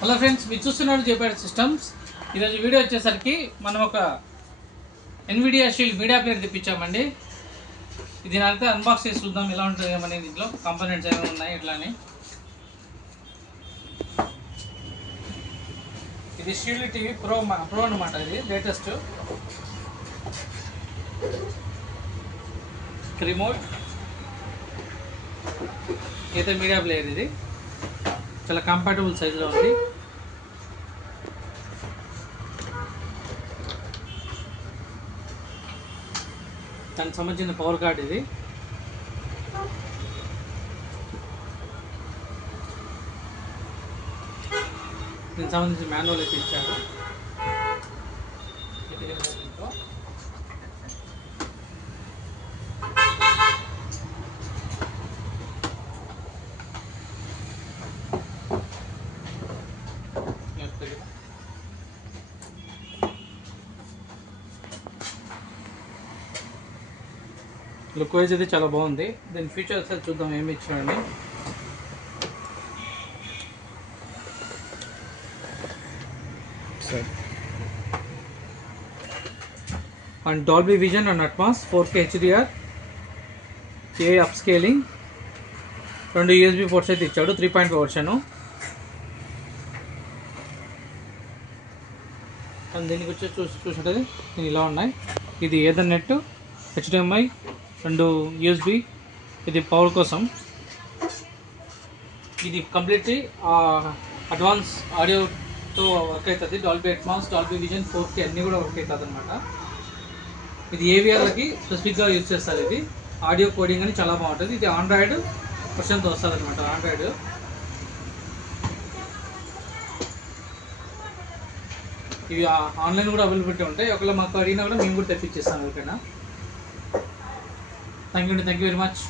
Hello friends, మీరు చూస్తున్నారు JPR systems. ఈరోజు వీడియో వచ్చేసరికి మనం ఒక ఎన్విడియా షీల్డ్ మీడియా ప్లేయర్ తెప్పించామండి. దీని అంతా అన్బాక్స్ చేసి చూద్దాం ఎలా ఉంటుంది ఏమనేది. దీంట్లో కంపోనెంట్స్ ఏమైనా ఉన్నాయి ఇట్లానే. ఇది షీల్డ్ టీవీ ప్రో అనమాట. ఇది లేటెస్ట్ రిమోట్ అయితే మీడియా ప్లేయర్. ఇది చాలా కంఫర్టబుల్ సైజులో ఉంది. దానికి సంబంధించిన పవర్ కార్డ్ ఇది. దీనికి సంబంధించిన మాన్యువల్ అయితే ఇచ్చారు. లుక్ వైజ్ అయితే చాలా బాగుంది. దీని ఫీచర్స్ అయితే చూద్దాం ఏమి ఇచ్చారండి. And Dolby vision and Atmos 4K HDR A up scaling, 2 USB ports అయితే ఇచ్చాడు. 3.5 వర్షన్. అండ్ దీనికి వచ్చి చూసినట్టు దీని ఇలా ఉన్నాయి. ఇది ఈథర్నెట్, HDMI, 2 USB. ఇది పవర్ కోసం. ఇది కంప్లీట్లీ అడ్వాన్స్ ఆడియోతో వర్క్ అవుతుంది. Dolby Atmos, Dolby vision, 4K అన్నీ కూడా వర్క్ అవుతుంది అనమాట. ఇది AVRలకి స్పెసిఫిక్గా యూజ్ చేస్తారు. ఇది ఆడియో కోడింగ్ అని చాలా బాగుంటుంది. ఇది ఆండ్రాయిడ్ వర్షన్తో వస్తుంది అనమాట. ఆండ్రాయిడ్ ఇవి ఆన్లైన్ కూడా అవైలబిలిటీ ఉంటాయి. ఒకవేళ మాకు అడిగినా కూడా మేము కూడా తెప్పించేస్తాం ఎవరికైనా. Thank you very much.